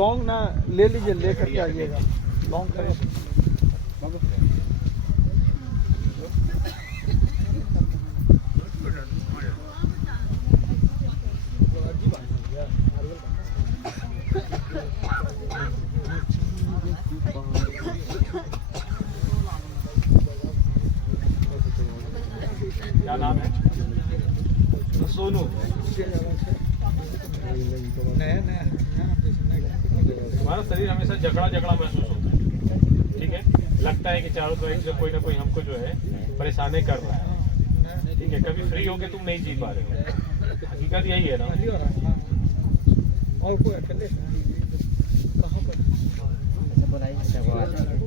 Long ना ले लीजिए, लेकर के आइएगा लॉन्ग करें। क्या नाम है? सोनू। हमारा शरीर हमेशा जकड़ा जकड़ा महसूस होता है, ठीक है। लगता है कि चारों तरफ से कोई ना कोई हमको जो है परेशानी कर रहा है, ठीक है। कभी फ्री होके तुम नहीं जी पा रहे हो, हकीकत यही है ना। और कोई अकेले कहाँ पर?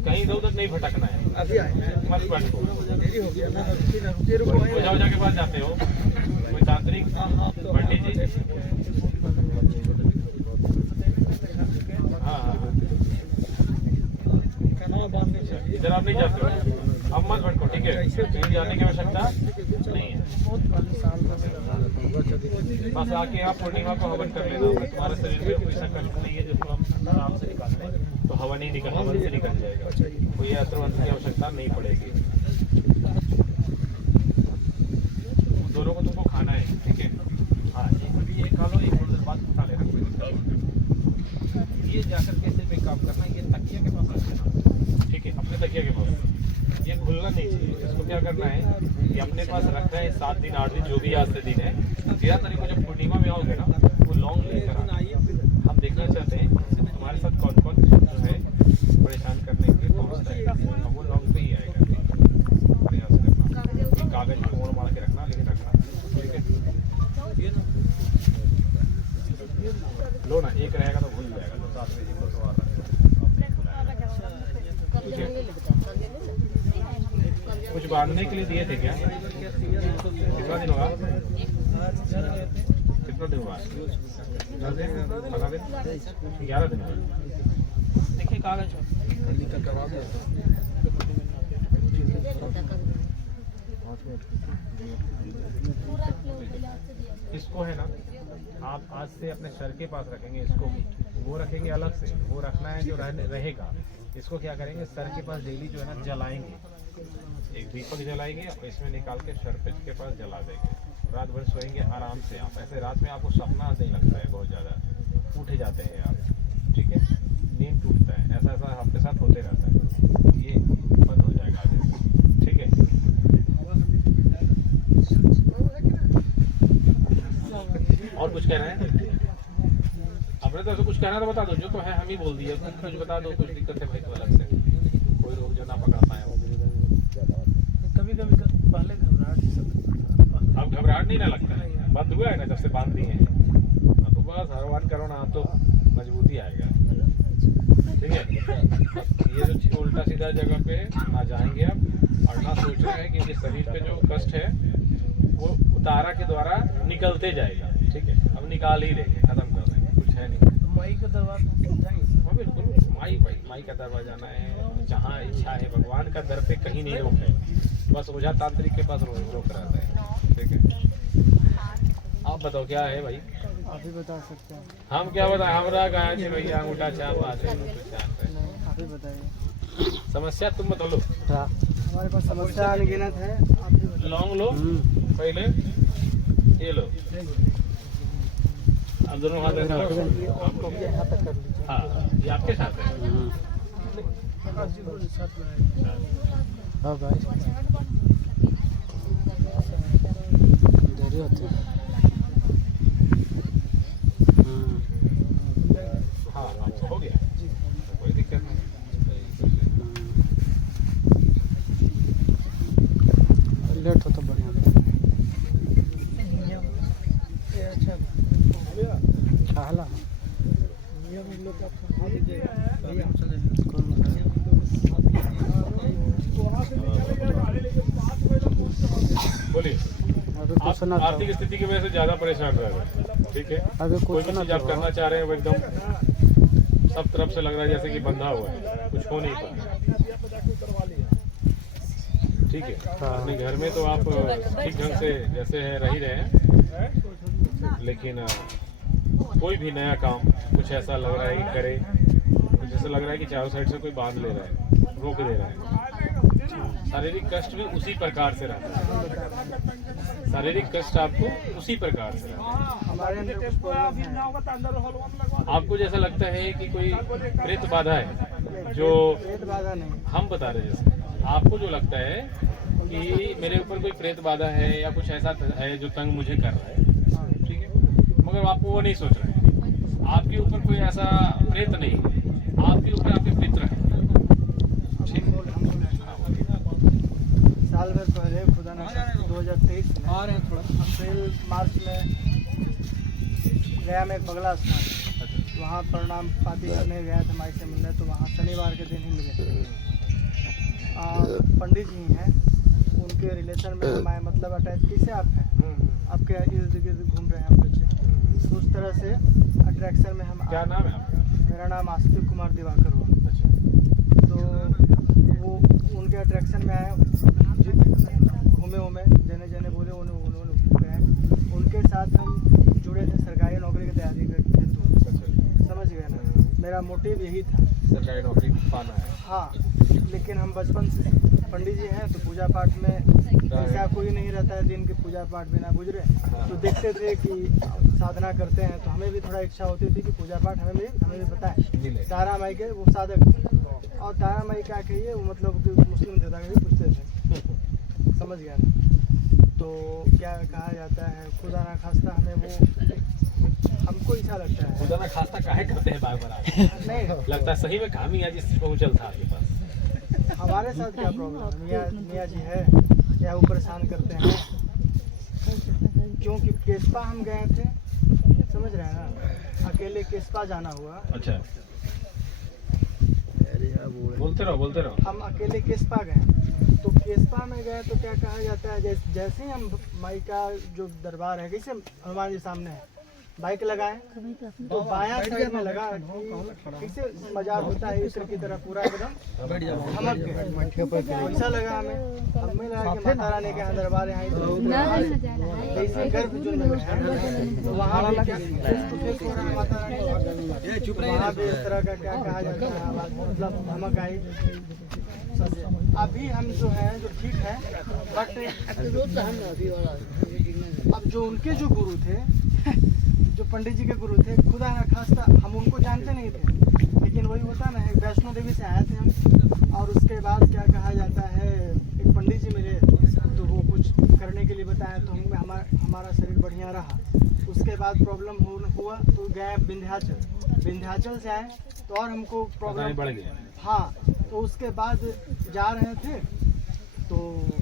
कहीं इधर उधर नहीं भटकना है, अभी आए मत भटको। देरी हो गया ना, ओझा ओझा के पास जाते हो, कोई तांत्रिक पंडित जी। हाँ हाँ, इधर आप नहीं जाते हो, अब मत भटको, ठीक है। कहीं जाने की आवश्यकता नहीं है। बस आके आप पूर्णिमा को हवन कर लेना। तुम्हारे शरीर में कोई सा कष्ट नहीं है जिसको हम आराम से निकालते हैं, तो हवन ही निकल, हवन से निकल जाएगा। कोई अस्त्र वस्त्र की आवश्यकता नहीं पड़ेगी। दोनों को तुमको खाना है, ठीक है। हाँ जी, अभी ये खा लो, एक थोड़ी देर बाद खा लेना, कोई दिक्कत नहीं। ये जाकर के सिर्फ एक काम करना, ये तकिया के पास रख देना, ठीक है, अपने तकिया के पास। ये खुलना नहीं चाहिए। इसको क्या करना है, ये अपने पास रखना है 7 दिन 8 दिन, जो भी आज से दिन है। 13 तारीख को जब पूर्णिमा में आओगे ना, वो लौंग लेकर आना। हम देखना चाहते हैं हमारे साथ कौन कौन जो है परेशान करने के लिए पहुँचता है, और वो लौंग पे ही आएगा। प्रयास करना, कागज में मोड़ मार के रखना, लेकिन रखना, ठीक है। लो ना, एक रहेगा तो भूल जाएगा, तो 7 बजे को तो आ रहा है। कुछ बांधने के लिए दिए थे क्या? कितना दिन होगा? कितना दिन हुआ? 10 दिन? 15 दिन? 11 दिन हुआ। देखिए कागज इसको है ना, आप आज से अपने सर के पास रखेंगे। इसको वो रखेंगे अलग से, वो रखना है जो रहेगा। इसको क्या करेंगे, सर के पास डेली जो है ना जलाएंगे, एक दीपक जलाएंगे और इसमें निकाल के सर पे के पास जला देंगे। रात भर सोएंगे आराम से आप। ऐसे रात में आपको सपना नहीं लगता है, बहुत ज़्यादा उठ जाते हैं आप, ठीक है। नींद टूटता है, ऐसा ऐसा आपके साथ होते रहता है। ये बंद हो जाएगा आगे, ठीक है। और कुछ कहना है? अपने तरफ से कुछ कहना तो बता दो, जो तो है हम ही बोल दिए। कुछ बता दो, कुछ दिक्कत है भाई तो अलग से, कोई रोग जो ना पकड़ पाए। कभी कभी पहले घबराहट, अब घबराहट नहीं ना लगता है, बंद हुआ है ना जब से बांध दिए हैं, तो बस हरवान करो ना, तो मजबूती आएगा, ठीक है। ये जो उल्टा सीधा जगह पे ना जाएंगे आप, और ना सोच रहे हैं, क्योंकि शरीर पे जो कष्ट है वो उतारा के द्वारा निकलते जाएगा, ठीक है। अब निकाल ही देंगे, खत्म कर देंगे, कुछ है नहीं। माई का दरवाजा जाएंगे। हाँ बिल्कुल, माई का दरवाजा जाना है, जहाँ इच्छा है। भगवान का दर पे कहीं नहीं रोक है, बस ओझा तांत्रिक के पास रोक रहता है, ठीक है। आप बताओ क्या है भाई? आप ही बता सकते हैं। हम क्या बताएं, हमरा गाय से भैया अंगूठा छाप आते हैं। आप ही बताइए समस्या तुम बता लो। हमारे पास समस्या अनगिनत है। लौंग लो पहले, ये लो, अब दोनों हाथ रखो। हाँ, ये आपके साथ है। हाँ भाई, देरी होती है। हाँ हो गया, कोई दिक्कत नहीं। लेट हो तो बढ़िया। अच्छा हाला बोलिए। आप आर्थिक स्थिति की वजह से ज्यादा परेशान रह रहे हैं, ठीक है। कोई भी चीज आप करना चाह रहे हैं वो एकदम सब तरफ से लग रहा है जैसे कि बंधा हुआ है, कुछ हो नहीं पा रहा, ठीक है। अपने घर में तो आप ठीक ढंग से जैसे है रह ही रहे हैं, लेकिन कोई भी नया काम कुछ ऐसा लग रहा है कि करे, तो जैसे लग रहा है कि चारों साइड से कोई बांध ले रहा है, रोक दे रहा है। शारीरिक कष्ट भी उसी प्रकार से रहता है, शारीरिक कष्ट आपको उसी प्रकार से रहता है। हमारे अंदर कुछ प्रॉब्लम है। आपको जैसा लगता है कि कोई प्रेत बाधा है, जो पेट बाधा नहीं, हम बता रहे हैं, जैसे आपको जो लगता है कि मेरे ऊपर कोई प्रेत बाधा है या कुछ ऐसा है जो तंग मुझे कर रहा है, ठीक है, मगर आपको वो नहीं सोच रहे हैं। आपके ऊपर कोई ऐसा प्रेत नहीं है, आपके ऊपर आपके मित्र हैं। ठीक है, साल भर पहले खुदा ना 2023 में आ रहे हैं थोड़ा अप्रैल मार्च में गया में एक बगला स्थान, वहाँ प्रणाम पाती करने गया था माई से मिलने, तो वहाँ शनिवार के दिन ही मिले। पंडित जी हैं, उनके रिलेशन में हम आए, मतलब अटैच कैसे आप हैं, आपके इर्द गिर्द घूम रहे हैं हम बच्चे, तो उस तरह से अट्रैक्शन में हम क्या नाम है आपका? मेरा नाम आस्तिक कुमार दिवाकर हुआ। अच्छा, तो वो उनके अट्रैक्शन में आए, घूमे जने जने बोले उन्होंने गए, उनके साथ हम जुड़े थे सरकारी नौकरी की तैयारी करके, तो समझ गए ना, मेरा मोटिव यही था सरकारी नौकरी पाना है। हाँ, लेकिन हम बचपन से पंडित जी हैं, तो पूजा पाठ में ऐसा कोई नहीं रहता है दिन के पूजा पाठ बिना गुजरे, तो देखते थे कि साधना करते हैं, तो हमें भी थोड़ा इच्छा होती थी कि पूजा पाठ हमें भी बताएं। तारा माई के वो साधक, और तारा माई क्या कहिए, वो मतलब कि मुस्लिम देवता के भी पूछते थे, समझ गया ना। तो क्या कहा जाता है, खुदा ना खास्ता हमें वो, हमको ऐसा लगता है, खुदा ना खास्ता काहे करते हैं बार बार? नहीं लगता है सही में काम ही आज इस पहुंचल था आपके पास। हमारे साथ क्या प्रॉब्लम है, मियाँ जी है क्या वो परेशान करते हैं, क्योंकि केसपा हम गए थे, समझ रहे हैं ना, अकेले केसपा जाना हुआ। अच्छा, बोलते रहो। हम अकेले केसपा गए, तो केसपा में गए तो क्या कहा जाता है, जैसे ही हम माई का जो दरबार है, कैसे हनुमान जी सामने है, बाइक लगाए तो बायां साइड में लगा कि कैसे मजाक होता है ईश्वर की तरह पूरा एकदम थमक गए, ऐसा लगा हमें लगा कि माता रानी के यहाँ दरबार है, जैसे गर्भ जो लग रहा है, तो वहाँ भी क्या माता रानी, वहाँ भी इस तरह का क्या कहा जाता है, आवाज मतलब धमक आई। अभी हम जो है जो ठीक है, बट अब जो उनके जो गुरु थे, जो पंडित जी के गुरु थे, खुदा ना खास्ता हम उनको जानते नहीं थे, लेकिन वही होता ना है, वैष्णो देवी से आए थे हम, और उसके बाद क्या कहा जाता है, एक पंडित जी मिले, तो वो कुछ करने के लिए बताया, तो हमारा शरीर बढ़िया रहा। उसके बाद प्रॉब्लम हुआ तो गए विंध्याचल से आए, तो और हमको प्रॉब्लम बढ़ गया। हाँ, तो उसके बाद जा रहे थे, तो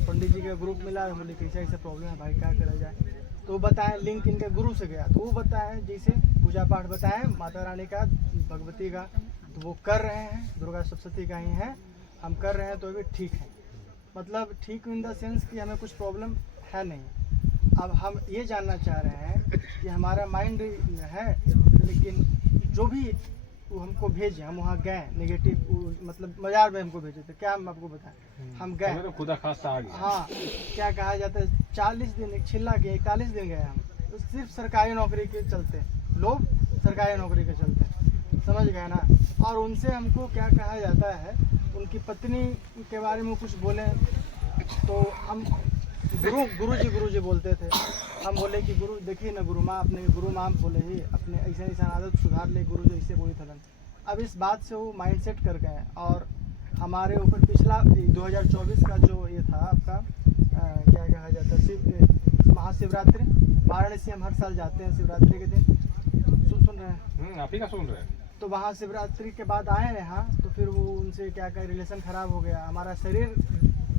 पंडित जी का ग्रुप मिला, बोले कैसे ऐसे प्रॉब्लम है भाई, क्या करा जाए, तो बताएं लिंक इनके गुरु से गया, तो वो बताएं जैसे पूजा पाठ बताएं माता रानी का, भगवती का, तो वो कर रहे हैं, दुर्गा सप्तशती का ही है, हम कर रहे हैं, तो अभी ठीक है, मतलब ठीक इन द सेंस कि हमें कुछ प्रॉब्लम है नहीं। अब हम ये जानना चाह रहे हैं कि हमारा माइंड है, लेकिन जो भी वो हमको भेजे, हम वहाँ गए, नेगेटिव मतलब मजार में हमको भेजे थे, क्या हम आपको बताएं, हम गए तो खुदा खास्ता आ गया। हाँ, क्या कहा जाता है, 40 दिन एक छिल्ला के 41 दिन गए हम, तो सिर्फ सरकारी नौकरी के चलते, लोग सरकारी नौकरी के चलते, समझ गए ना। और उनसे हमको क्या कहा जाता है, उनकी पत्नी के बारे में कुछ बोले, तो हम गुरु जी बोलते थे, हम बोले कि गुरु देखिए ना, गुरु माँ बोले ही अपने ऐसा आदत सुधार ले, गुरु जी ऐसे बोली था। अब इस बात से वो माइंड सेट कर गए, और हमारे ऊपर पिछला 2024 का जो ये था आपका क्या कहा जाता है, महाशिवरात्रि, वाराणसी हम हर साल जाते हैं शिवरात्रि के दिन, सुन रहे हैं, आप ही का सुन रहे हैं, तो वहाँ शिवरात्रि के बाद आए यहाँ, तो फिर वो उनसे क्या रिलेशन ख़राब हो गया, हमारा शरीर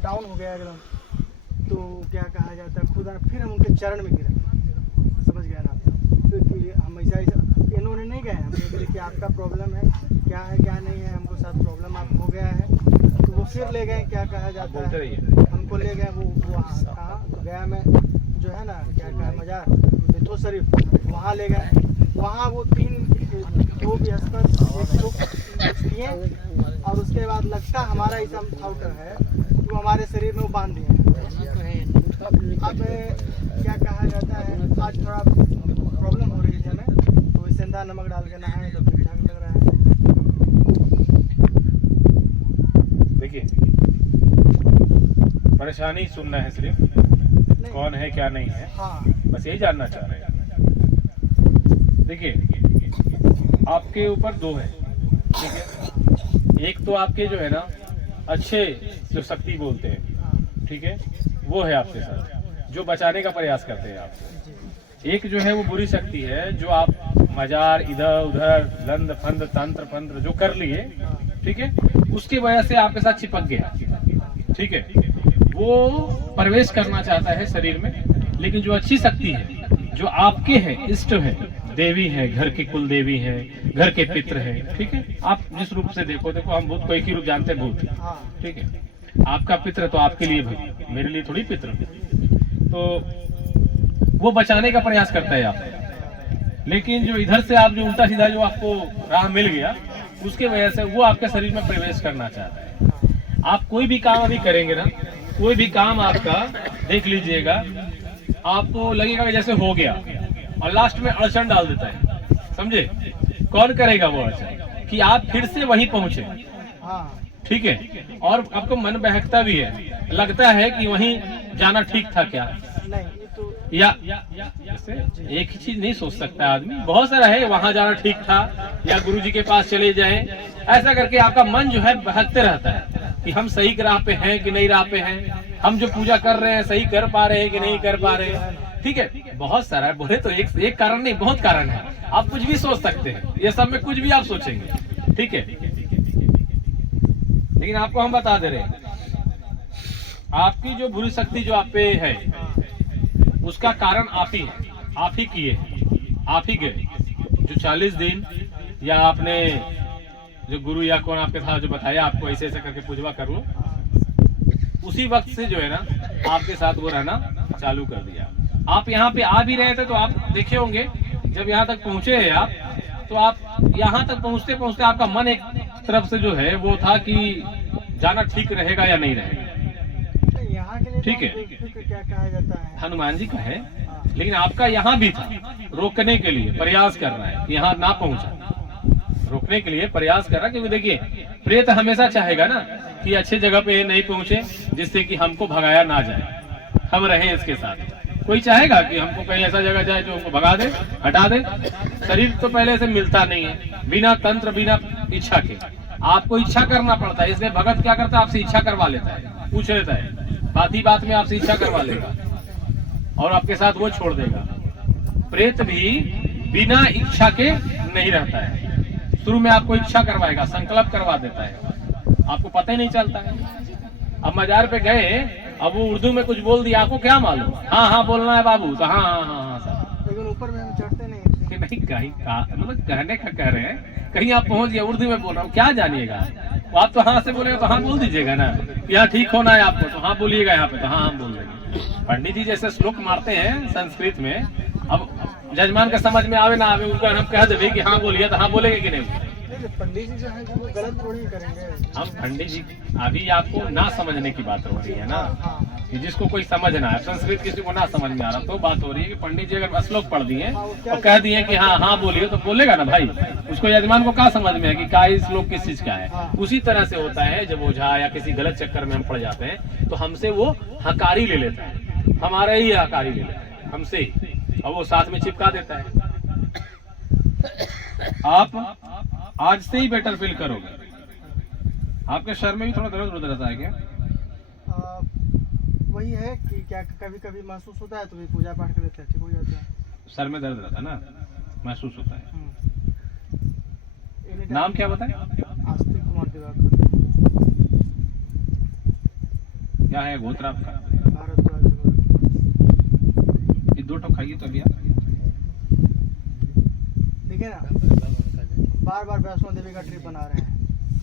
डाउन हो गया एकदम, तो क्या कहा जाता है, खुदा फिर हम उनके चरण में गिरे, समझ गया ना, क्योंकि हम ऐसा इन्होंने नहीं गए, हमने बोले कि आपका प्रॉब्लम है क्या नहीं है, हमको साथ प्रॉब्लम आप हो गया है, तो वो फिर ले गए, क्या कहा जाता है, हमको ले गए वो वहाँ कहाँ, तो गया में जो है ना क्या कहा मजार मिथो शरीफ, वहाँ ले गए, वहाँ वो 2 किए, और उसके बाद लगता हमारा ऐसा आउटर है वो हमारे शरीर में वो बांध दिए। अब क्या कहा जाता है, आज थोड़ा प्रॉब्लम हो रही है हमें, तो इसे सेंधा नमक डाल के नहाए तो ठीक ठाक लग रहा है। देखिए, परेशानी सुनना है सिर्फ, नहीं, कौन है क्या नहीं है, हाँ बस यही जानना चाह रहे हैं। देखिए, आपके ऊपर दो है, ठीक है। एक तो आपके जो है ना अच्छे जो शक्ति बोलते हैं, हाँ ठीक है, वो है आपके साथ, जो बचाने का प्रयास करते हैं आपको। एक जो है वो बुरी शक्ति है, जो आप मजार इधर उधर लंद फंद तंत्र फंत्र जो कर लिए, ठीक है, उसकी वजह से आपके साथ चिपक गया, ठीक है। वो प्रवेश करना चाहता है शरीर में, लेकिन जो अच्छी शक्ति है, जो आपके हैं, इष्ट है, देवी है, घर की कुल देवी है, घर के पितृ है, ठीक है। आप जिस रूप से देखो, हम भूत कोई की रूप जानते हैं, भूत, हाँ ठीक है। आपका पितृ तो आपके लिए भाई, मेरे लिए थोड़ी पितृ। तो वो बचाने का प्रयास करता है आप, लेकिन जो इधर से आप जो उल्टा सीधा जो आपको राह मिल गया, उसके वजह से वो आपके शरीर में प्रवेश करना चाहता है। आप कोई भी काम अभी करेंगे ना, कोई भी काम आपका देख लीजिएगा, आपको लगेगा कि जैसे हो गया, और लास्ट में अड़चन डाल देता है, समझे। कौन करेगा वो अड़चन, कि आप फिर से वहीं पहुंचे, हाँ ठीक है। और आपको मन बहकता भी है, लगता है कि वहीं जाना ठीक था क्या, नहीं ये तो या जैसे एक ही चीज नहीं सोच सकता आदमी, बहुत सारा है, वहां जाना ठीक था, या गुरुजी के पास चले जाए, ऐसा करके आपका मन जो है बहकते रहता है कि हम सही राह पे हैं कि नहीं राह पे हैं, हम जो पूजा कर रहे हैं सही कर पा रहे हैं कि नहीं कर पा रहे हैं, ठीक है। बहुत सारा है, बोले तो एक कारण नहीं, बहुत कारण है, आप कुछ भी सोच सकते हैं, ये सब में कुछ भी आप सोचेंगे, ठीक है। लेकिन आपको हम बता दे रहे हैं, आपकी जो बुरी शक्ति जो आप पे है, उसका कारण आप ही है, आप ही किए, आप ही गए। जो 40 दिन या आपने जो गुरु या कौन आपके था जो बताया आपको ऐसे ऐसे करके पूजवा कर लो, उसी वक्त से जो है ना आपके साथ वो रहना चालू कर दिया। आप यहाँ पे आ भी रहे थे, तो आप देखे होंगे जब यहाँ तक पहुंचे हैं आप, तो आप यहाँ तक पहुंचते पहुंचते आपका मन एक तरफ से जो है वो था कि जाना ठीक रहेगा या नहीं रहेगा, यहाँ के लिए ठीक है। तो क्या कहा जाता है, हनुमान जी का है, लेकिन आपका यहाँ भी था, रोकने के लिए प्रयास कर रहा है, यहाँ ना पहुंचा, रोकने के लिए प्रयास कर रहा है। क्योंकि देखिए, प्रेत हमेशा चाहेगा ना कि अच्छे जगह पे नहीं पहुंचे, जिससे कि हमको भगाया ना जाए, हम रहें इसके साथ। कोई चाहेगा कि हमको कहीं ऐसा जगह जाए जो हमको भगा दे, हटा दे। शरीर तो पहले से मिलता नहीं है, बिना तंत्र बिना इच्छा के आपको इच्छा करना पड़ता है। इसलिए भगत क्या करता है, आपसे इच्छा करवा लेता है, पूछ लेता है, बात ही बात में आपसे इच्छा करवा लेगा और आपके साथ वो छोड़ देगा। प्रेत भी बिना इच्छा के नहीं रहता है, शुरू में आपको इच्छा करवाएगा, संकल्प करवा देता है, आपको पता ही नहीं चलता है। अब मजार पे गए, अब वो उर्दू में कुछ बोल दिया, आपको क्या मालूम, हाँ हाँ बोलना है बाबू, तो हाँ हाँ हाँ हाँ सर, लेकिन ऊपर में हम चढ़ते नहीं कि नहीं कहीं मतलब कहने का कह रहे हैं, कहीं आप पहुंच गए उर्दू में बोल रहा हूँ, क्या जानिएगा आप, तो हाँ से बोलेगा तो हाँ बोल दीजिएगा ना, यहाँ ठीक होना है आपको तो हाँ बोलिएगा, यहाँ पे तो हाँ हम बोल देंगे। पंडित जी जैसे श्लोक मारते हैं संस्कृत में, अब जजमान का समझ में आवे ना आवे, उनको हम कह देंगे कि हाँ बोलिए तो हाँ बोलेंगे कि नहीं। पंडित जी जो है वो गलत थोड़ी करेंगे। हम पंडित जी, अभी आपको ना समझने की बात हो रही है ना, कि जिसको कोई समझ ना है, संस्कृत किसी को ना समझ में आ रहा, तो बात हो रही है कि पंडित जी अगर श्लोक पढ़ दिए और कह दिए कि हाँ हाँ बोलिए, तो बोलेगा ना भाई, उसको यजमान को क्या समझ में है कि क्या श्लोक किस चीज का है। उसी तरह से होता है, जब ओझा या किसी गलत चक्कर में हम पड़ जाते हैं, तो हमसे वो हकारी ले लेता है, हमारा ही हकारी ले लेता है हमसे ही, और वो साथ में चिपका देता है। आप आज से ही बेटर फील करोगे। आपके सर में भी थोड़ा दर्द उधर रहता है क्या? वही है कि क्या कभी कभी महसूस होता है, तो भी पूजा पाठ कर लेते हैं, ठीक हो जाता है। सर में दर्द रहता है ना, महसूस होता है। Anytime- नाम क्या बताए? आस्तिक कुमार दिवाकर। क्या है गोत्र आपका? भारद्वाज। ये 2 ठो खाइए तो अभी आप। देखिए ना, बार बार वैष्णो देवी का ट्रिप बना रहे हैं,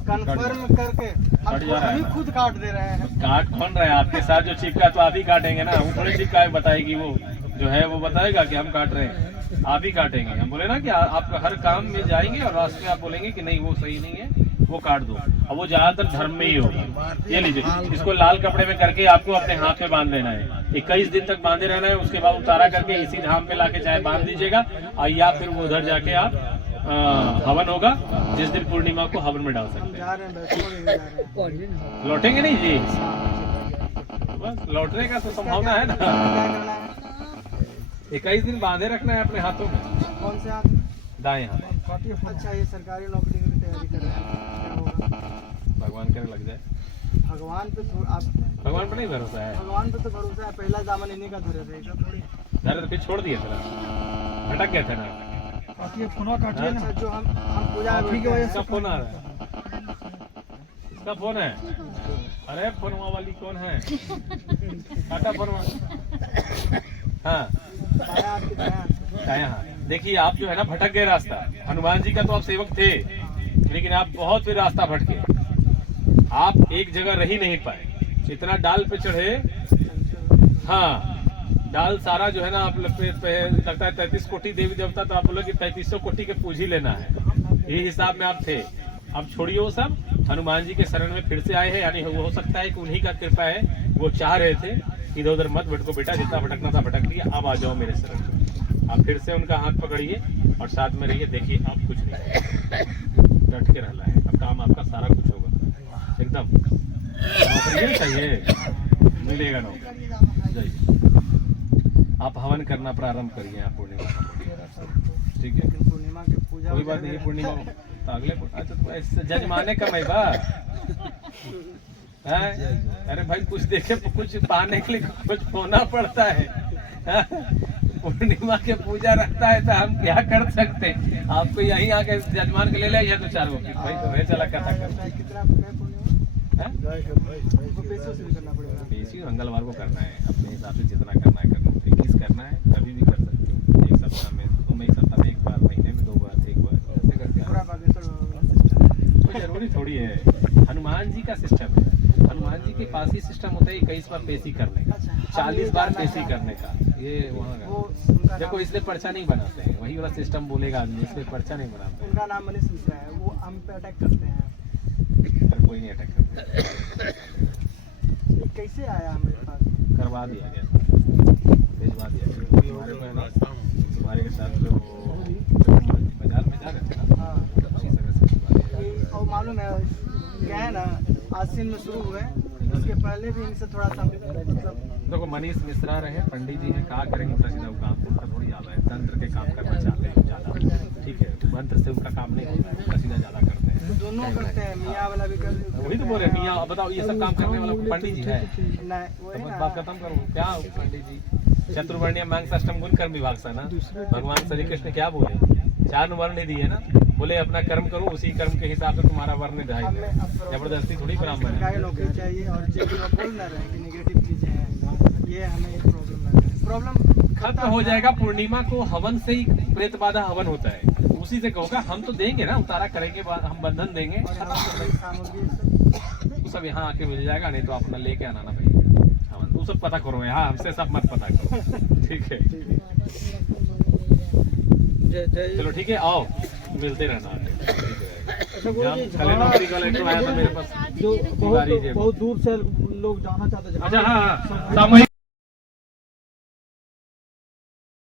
कन्फर्म करके हम ही खुद काट दे रहे हैं। काट कौन रहा है आपके साथ? जो चिपका तो आप ही काटेंगे ना, वो थोड़ी चिपका बताएगी, वो जो है वो बताएगा कि हम काट रहे हैं, आप ही काटेंगे। हम बोले ना कि आप हर काम में जाएंगे और रास्ते में आप बोलेंगे कि नहीं वो सही नहीं है, वो काट दो। और वो ज्यादातर धर्म में ही होगा। ये लीजिए, इसको लाल कपड़े में करके आपको अपने हाथ में बांध लेना है, 21 दिन तक बांधे रहना है। उसके बाद उतारा करके इसी धाम पे लाके चाहे बांध दीजिएगा, और या फिर वो उधर जाके आप हवन होगा, जिस दिन पूर्णिमा को हवन में डाल हम सकते जा रहे हैं, बैठो लेके जा रहे हैं। हैं। लौटेंगे नहीं जी? हाँ, बस लौटने का तो संभावना है ना। क्या करना है? 21 दिन बांधे रखना है अपने हाथों में, कौन से हाथ में? दाएं हाथ। अच्छा, ये सरकारी नौकरी की तैयारी कर रहे हैं, क्या होगा? भगवान करे लग जाए। भगवान पे आप भगवान पर नहीं भरोसा है। भगवान पे तो भरोसा है, पहला दामन इन्हीं का धरे थे, ऐसा थोड़ी। अरे तो फिर छोड़ दिए थे ना, भटक गए थे ना। बाकी ये फोनवा काटिए ना, जो हम पूजा में बैठे हैं। इसका फोन आ रहा है, इसका फोन है। अरे फोनवा वाली कौन है? काटा फोनवा। हाँ दायां हाथ के दायां हाथ। दायां हाथ। देखिए आप जो है ना भटक गए रास्ता। हनुमान जी का तो आप सेवक थे, लेकिन आप बहुत फिर रास्ता भटके। आप एक जगह रह ही नहीं पाए, इतना डाल पे चढ़े। हाँ, डाल सारा जो है ना आप लगता है 33 कोटि देवी देवता, तो आप बोले कि 3300 कोटि के पूज ही लेना है, यही हिसाब में आप थे। अब छोड़िए वो सब, हनुमान जी के शरण में फिर से आए हैं। यानी वो हो सकता है कि उन्हीं का कृपा है, वो चाह रहे थे इधर उधर मत भटको बेटा, जितना भटकना था भटक लिया, अब आ जाओ मेरे शरण में। आप फिर से उनका हाथ पकड़िए और साथ में रहिए। देखिए आप कुछ नहीं, डट के रहना है, अब काम आपका सारा कुछ होगा एकदम। नौकरी चाहिए, मिलेगा नौकरी। जय। आप हवन करना प्रारंभ करिए आप पूर्णिमा, ठीक है? पूर्णिमा की पूजा कोई बात नहीं, पूर्णिमा तो अगले अच्छा तो ऐसे जजमाने का मैं बा हैं? अरे भाई कुछ देखे, कुछ पाने के लिए कुछ होना पड़ता है। हैं? पूर्णिमा के पूजा रखता है तो हम क्या कर सकते हैं? आपको यहीं आके जजमान के ले लिया तो 4 वक्त भाई तो वह चला कथा कर। कितना पूर्णिमा हैं? हमको पैसों से भी करना पड़ेगा। बेसिक मंगलवार को करना है, अपने हिसाब से जितना करना है करना। 21 करना है, कभी भी कर सकते हो, एक सप्ताह में, तुम एक सप्ताह में एक बार, महीने में 2 बार, 1 बार, ऐसे करके पूरा आना। बागेश्वर कोई जरूरी थोड़ी है, हनुमान जी का सिस्टम है। हनुमान जी के पास ही सिस्टम होता है 21 बार पेशी करने का, 40 बार पेशी करने का। ये वहाँ वो का उनका देखो, नाम, इसलिए पर्चा नहीं बनाते हैं, वही वाला सिस्टम बोलेगा आदमी, इसलिए पर्चा नहीं बनाते हैं। उनका नाम मनीष मिश्रा है, वो हम पे अटैक करते हैं। अरे कोई नहीं अटैक करते, ये कैसे आया हमारे पास? करवा दिया गया, भिजवा दिया गया। हमारे को है ना, हमारे के साथ जो बाजार में जा रहे थे ना, हाँ, उसी जगह से भिजवा दिया। ये और मालूम है क्या है ना, आसिन में शुरू हुए, उसके पहले भी इनसे थोड़ा सा मतलब देखो मनीष मिश्रा रहे, पंडित जी हैं, कहा करेंगे उल्टा सीधा काम, उनका थोड़ी ज्यादा है, तंत्र के काम करना चाहते हैं ज्यादा, ठीक है? मंत्र से उनका काम नहीं होता, उल्टा सीधा ज्यादा करते हैं। दोनों करते हैं, मियाँ वाला भी करते। वही तो बोल रहे हैं, मियाँ बताओ ये सब काम करने वाला पंडित जी है? नहीं, तो वही बस ना। बात खत्म करूँ क्या? पंडित जी चतुर्वर्णीय मांग अष्टम गुण कर्म विभाग सा ना, भगवान श्री कृष्ण क्या बोले? 4 वर्ण दिए ना, बोले अपना कर्म करो, उसी कर्म के हिसाब से तुम्हारा वर्ण हमें दिखाई। अब जबरदस्ती थोड़ी ब्राह्मण है। सरकारी नौकरी चाहिए, और जो भी वो बोल ना रहे कि नेगेटिव चीजें हैं, ये हमें एक प्रॉब्लम लग रहा है। प्रॉब्लम खत्म हो जाएगा। पूर्णिमा को हवन से ही प्रेत बाधा हवन होता है, उसी से कहोगा हम तो देंगे ना, उतारा करेंगे, हम बंधन देंगे, और यहाँ पर सामग्री वो सब यहाँ आके मिल जाएगा, नहीं तो अपना लेके आना ना भाई हवन। वो सब पता करो यहाँ, हमसे सब मत पता करो, ठीक है? चलो ठीक है, आओ मिलते रहना। कल नौकरी का लेटर आया था मेरे पास, जो तिवारी जी। बहुत दूर से लोग जाना चाहते हैं। अच्छा हाँ हाँ, सामूहिक